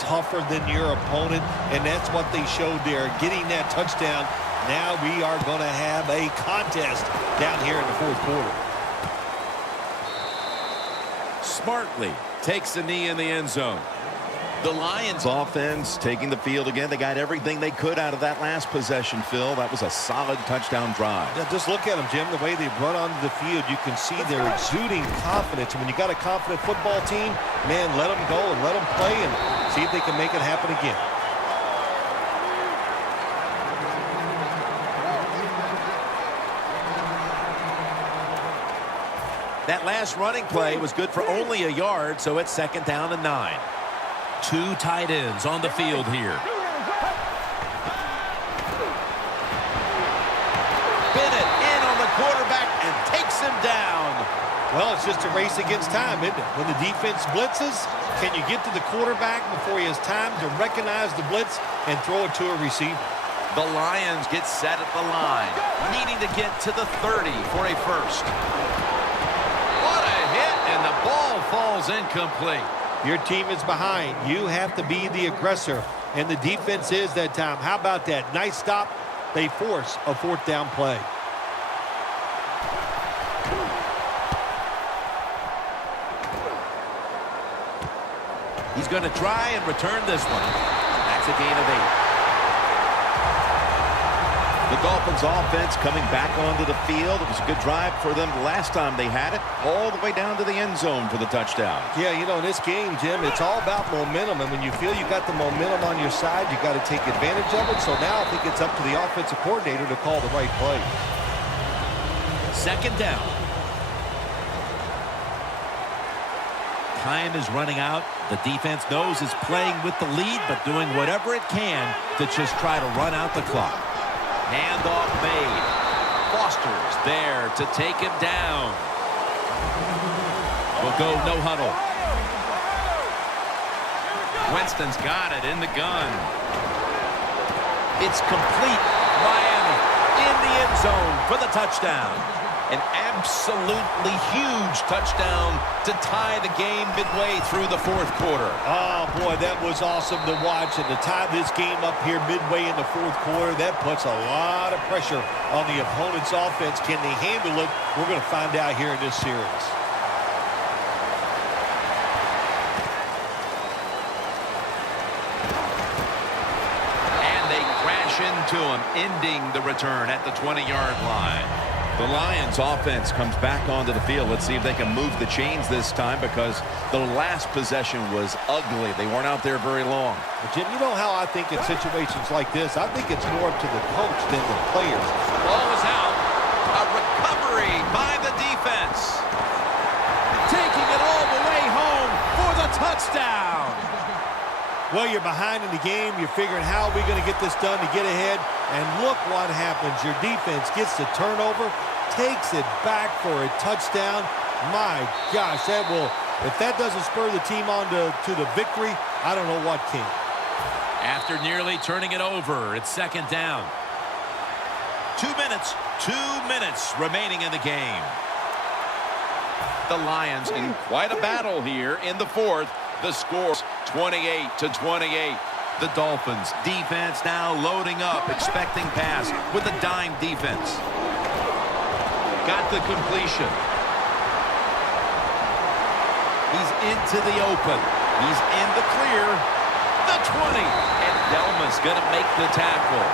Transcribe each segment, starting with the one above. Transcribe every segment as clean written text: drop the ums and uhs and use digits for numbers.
tougher than your opponent, and that's what they showed there, getting that touchdown. Now we are going to have a contest down here in the fourth quarter. Smartly takes the knee in the end zone. The Lions offense taking the field again. They got everything they could out of that last possession, Phil. That was a solid touchdown drive. Yeah, just look at them, Jim. The way they run onto the field, you can see they're exuding confidence. And when you got a confident football team, man, let them go and let them play and see if they can make it happen again. That last running play was good for only a yard, so it's 2nd down and 9. Two tight ends on the field here. Bennett in on the quarterback and takes him down. Well, it's just a race against time, isn't it? When the defense blitzes, can you get to the quarterback before he has time to recognize the blitz and throw it to a receiver? The Lions get set at the line, needing to get to the 30 for a first. What a hit, and the ball falls incomplete. Your team is behind. You have to be the aggressor, and the defense is that time. How about that? Nice stop. They force a 4th down play. He's going to try and return this one. That's a gain of 8. The Dolphins offense coming back onto the field. It was a good drive for them the last time they had it, all the way down to the end zone for the touchdown. Yeah, you know, in this game, Jim, it's all about momentum. And when you feel you got the momentum on your side, you got to take advantage of it. So now I think it's up to the offensive coordinator to call the right play. 2nd down. Time is running out. The defense knows it's playing with the lead, but doing whatever it can to just try to run out the clock. Handoff made. Foster's there to take him down. We'll go no huddle. Winston's got it in the gun. It's complete. Miami in the end zone for the touchdown. An absolutely huge touchdown to tie the game midway through the 4th quarter. Oh, boy, that was awesome to watch. And to tie this game up here midway in the 4th quarter, that puts a lot of pressure on the opponent's offense. Can they handle it? We're going to find out here in this series. And they crash into him, ending the return at the 20-yard line. The Lions offense comes back onto the field. Let's see if they can move the chains this time, because the last possession was ugly. They weren't out there very long. But Jim, you know how I think in situations like this, I think it's more up to the coach than the players. Ball is out. A recovery by the defense. Taking it all the way home for the touchdown. Well, you're behind in the game. You're figuring how are we going to get this done to get ahead. And look what happens. Your defense gets the turnover, takes it back for a touchdown. My gosh, that will, if that doesn't spur the team on to the victory, I don't know what can. After nearly turning it over, it's 2nd down. 2 minutes remaining in the game. The Lions in quite a battle here in the 4th. The score's 28-28. The Dolphins defense now loading up, expecting pass with a dime defense. Got the completion. He's into the open. He's in the clear. The 20. And Delma's going to make the tackle.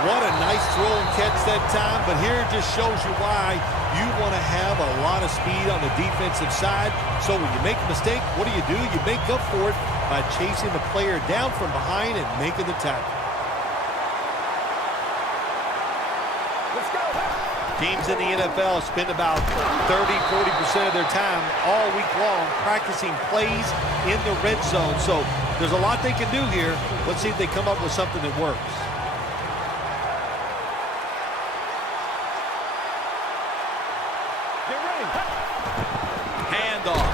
What a nice throw and catch that time, but here it just shows you why you want to have a lot of speed on the defensive side. So when you make a mistake, what do? You make up for it by chasing the player down from behind and making the tackle. Let's go. Teams in the NFL spend about 30-40% of their time all week long practicing plays in the red zone. So there's a lot they can do here. Let's see if they come up with something that works. Handoff.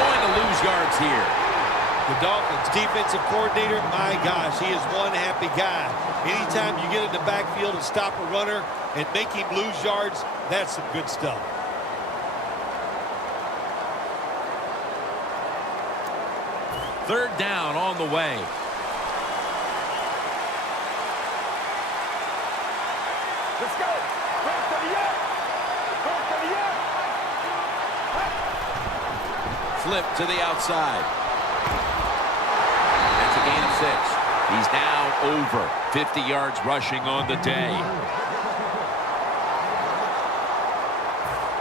Going to lose yards here. The Dolphins defensive coordinator, my gosh, he is one happy guy. Anytime you get in the backfield and stop a runner and make him lose yards, that's some good stuff. Third down on the way. Let's go. First of the year. First of the year. Flip to the outside. That's a gain of 6. He's now over 50 yards rushing on the day.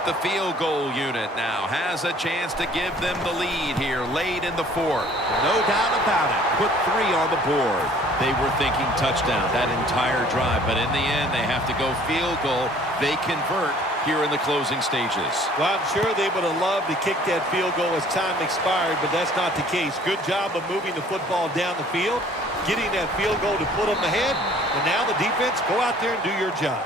The field goal unit now has a chance to give them the lead here late in the fourth. No doubt about it. Put 3 on the board. They were thinking touchdown that entire drive, but in the end, they have to go field goal. They convert here in the closing stages. Well, I'm sure they would have loved to kick that field goal as time expired, but that's not the case. Good job of moving the football down the field, getting that field goal to put them ahead, and now the defense, go out there and do your job.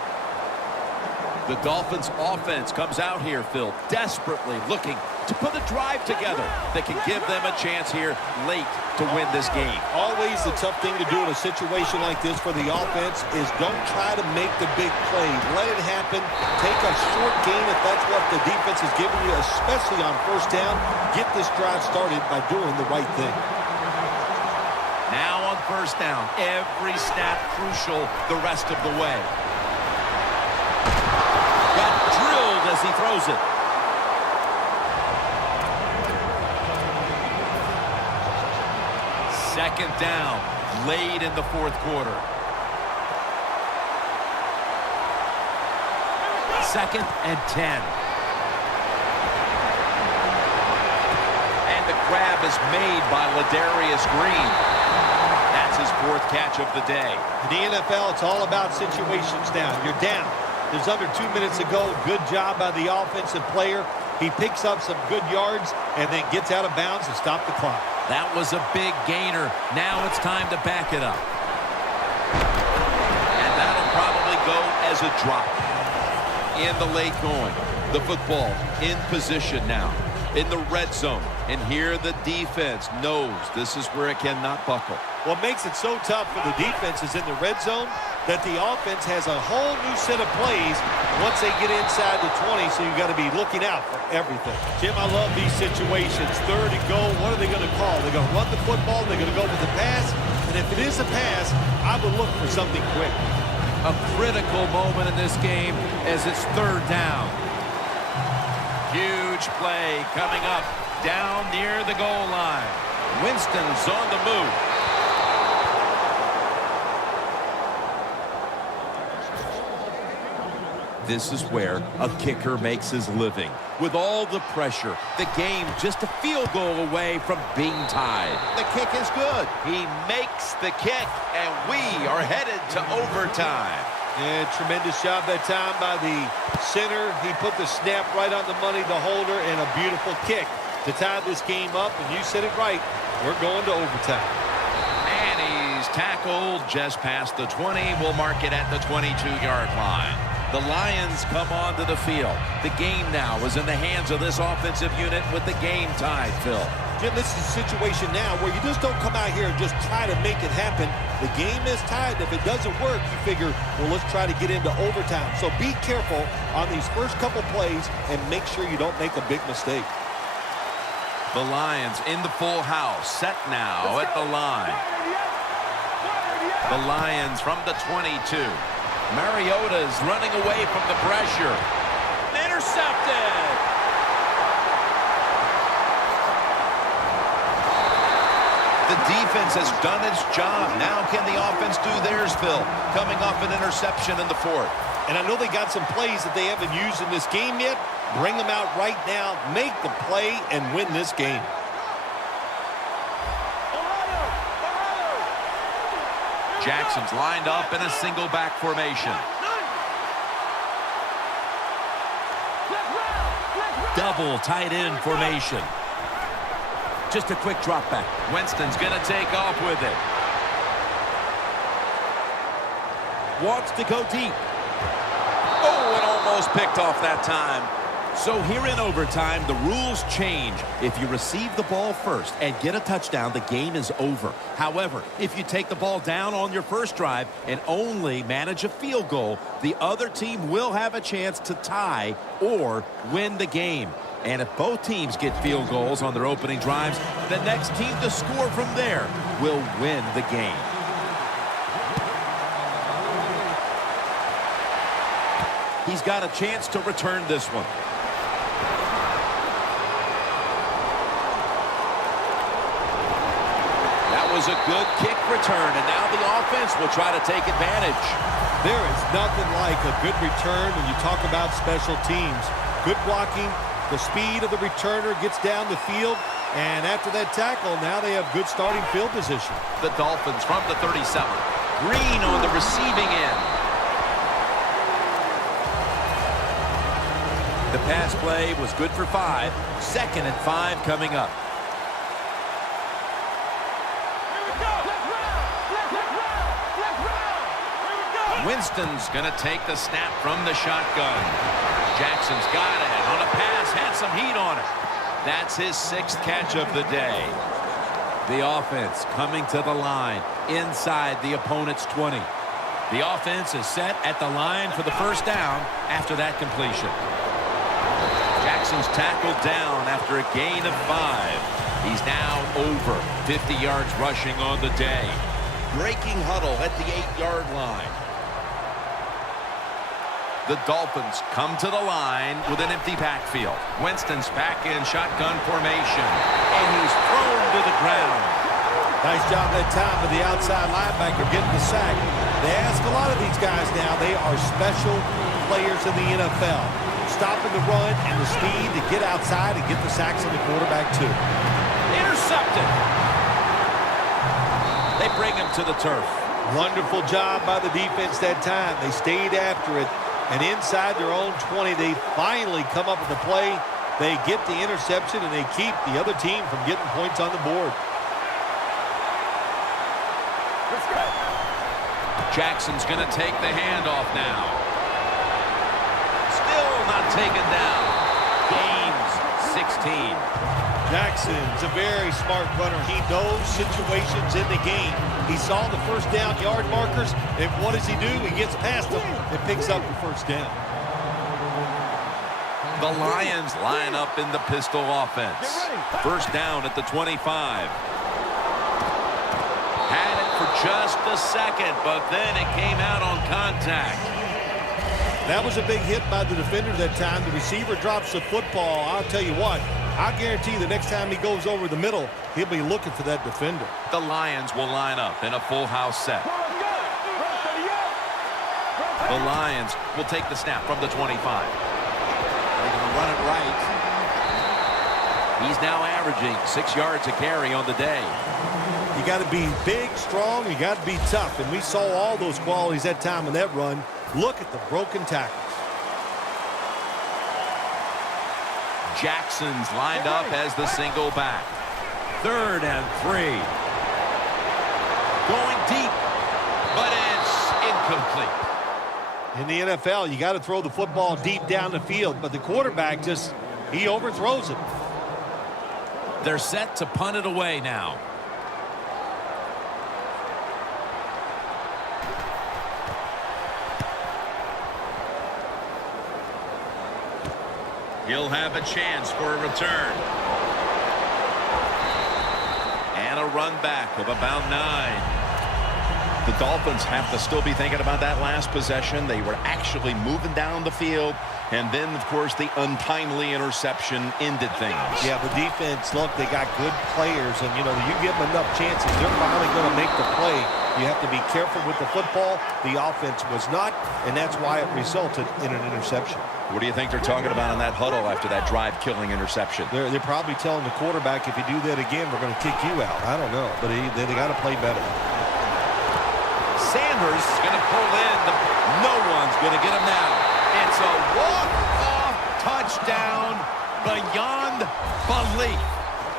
The Dolphins offense comes out here, Phil, desperately looking to put a drive together that can give them a chance here late to win this game. Always the tough thing to do in a situation like this for the offense is don't try to make the big play. Let it happen. Take a short gain if that's what the defense is giving you, especially on first down. Get this drive started by doing the right thing. Now on first down, every snap crucial the rest of the way. Got drilled as he throws it. Second down, late in the fourth quarter. Second and 10. And the grab is made by Ladarius Green. That's his 4th catch of the day. In the NFL, it's all about situations now. You're down. There's under 2 minutes to go. Good job by the offensive player. He picks up some good yards and then gets out of bounds and stop the clock. That was a big gainer. Now it's time to back it up. And that'll probably go as a drop. In the late going. The football in position now. In the red zone. And here the defense knows this is where it cannot buckle. What makes it so tough for the defense is in the red zone that the offense has a whole new set of plays once they get inside the 20, so you've got to be looking out for everything. Jim, I love these situations. Third and go, what are they going to call? They're going to run the football, they're going to go with the pass, and if it is a pass, I would look for something quick. A critical moment in this game as it's third down. Huge play coming up down near the goal line. Winston's on the move. This is where a kicker makes his living. With all the pressure, the game just a field goal away from being tied. The kick is good. He makes the kick, and we are headed to overtime. Yeah, tremendous job that time by the center. He put the snap right on the money, the holder, and a beautiful kick to tie this game up. And you said it right. We're going to overtime. And he's tackled just past the 20. We'll mark it at the 22-yard line. The Lions come onto the field. The game now is in the hands of this offensive unit with the game tied, Phil. Jim, this is a situation now where you just don't come out here and just try to make it happen. The game is tied. If it doesn't work, you figure, well, let's try to get into overtime. So be careful on these first couple plays and make sure you don't make a big mistake. The Lions in the full house, set now at the line. The Lions from the 22. Mariota's running away from the pressure. Intercepted! The defense has done its job. Now can the offense do theirs, Phil? Coming off an interception in the fourth. And I know they got some plays that they haven't used in this game yet. Bring them out right now, make the play, and win this game. Jackson's lined up in a single back formation. Double tight end formation. Just a quick drop back. Winston's going to take off with it. Wants to go deep. Oh, and almost picked off that time. So here in overtime, the rules change. If you receive the ball first and get a touchdown, the game is over. However, if you take the ball down on your first drive and only manage a field goal, the other team will have a chance to tie or win the game. And if both teams get field goals on their opening drives, the next team to score from there will win the game. He's got a chance to return this one. That was a good kick return, and now the offense will try to take advantage. There is nothing like a good return when you talk about special teams. Good blocking, the speed of the returner gets down the field, and after that tackle, now they have good starting field position. The Dolphins from the 37. Green on the receiving end. The pass play was good for 5. 2nd and 5 coming up. Winston's going to take the snap from the shotgun. Jackson's got it on a pass, had some heat on it. That's his 6th catch of the day. The offense coming to the line inside the opponent's 20. The offense is set at the line for the first down after that completion. Jackson's tackled down after a gain of 5. He's now over 50 yards rushing on the day. Breaking huddle at the 8-yard line. The Dolphins come to the line with an empty backfield. Winston's back in shotgun formation, and he's thrown to the ground. Nice job that time with the outside linebacker getting the sack. They ask a lot of these guys now. They are special players in the NFL. Stopping the run and the speed to get outside and get the sacks on the quarterback too. Intercepted. They bring him to the turf. Wonderful job by the defense that time. They stayed after it. And inside their own 20, they finally come up with the play. They get the interception, and they keep the other team from getting points on the board. Let's go. Jackson's going to take the handoff now. Still not taken down. Gains 16. Jackson's a very smart runner. He knows situations in the game. He saw the first down yard markers, and what does he do? He gets past them and picks up the first down. The Lions line up in the pistol offense. First down at the 25. Had it for just a second, but then it came out on contact. That was a big hit by the defender that time. The receiver drops the football. I'll tell you what, I guarantee the next time he goes over the middle, he'll be looking for that defender. The Lions will line up in a full house set. The Lions will take the snap from the 25. They're going to run it right. He's now averaging 6 yards a carry on the day. You got to be big, strong, you got to be tough. And we saw all those qualities that time in that run. Look at the broken tackles. Jackson's lined up as the single back. 3rd and 3. Going deep, but it's incomplete. In the NFL, you got to throw the football deep down the field, but the quarterback he overthrows it. They're set to punt it away now. He'll have a chance for a return. And a run back of about 9. The Dolphins have to still be thinking about that last possession. They were actually moving down the field. And then, of course, the untimely interception ended things. Yeah, the defense, look, they got good players. And, you give them enough chances, they're finally going to make the play. You have to be careful with the football. The offense was not, and that's why it resulted in an interception. What do you think they're talking about in that huddle after that drive-killing interception? They're probably telling the quarterback, if you do that again, we're going to kick you out. I don't know, but they got to play better. Sanders is going to pull in. No one's going to get him now. It's a walk-off touchdown beyond belief.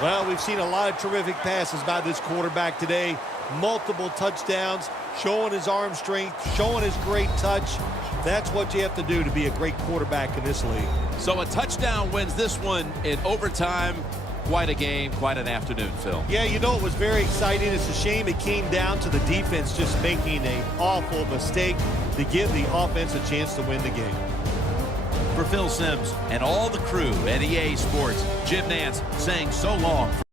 Well, we've seen a lot of terrific passes by this quarterback today. Multiple touchdowns, showing his arm strength, showing his great touch. That's what you have to do to be a great quarterback in this league. So a touchdown wins this one in overtime. Quite a game, quite an afternoon, Phil. Yeah, it was very exciting. It's a shame it came down to the defense just making an awful mistake to give the offense a chance to win the game. For Phil Simms and all the crew at EA Sports, Jim Nance saying so long.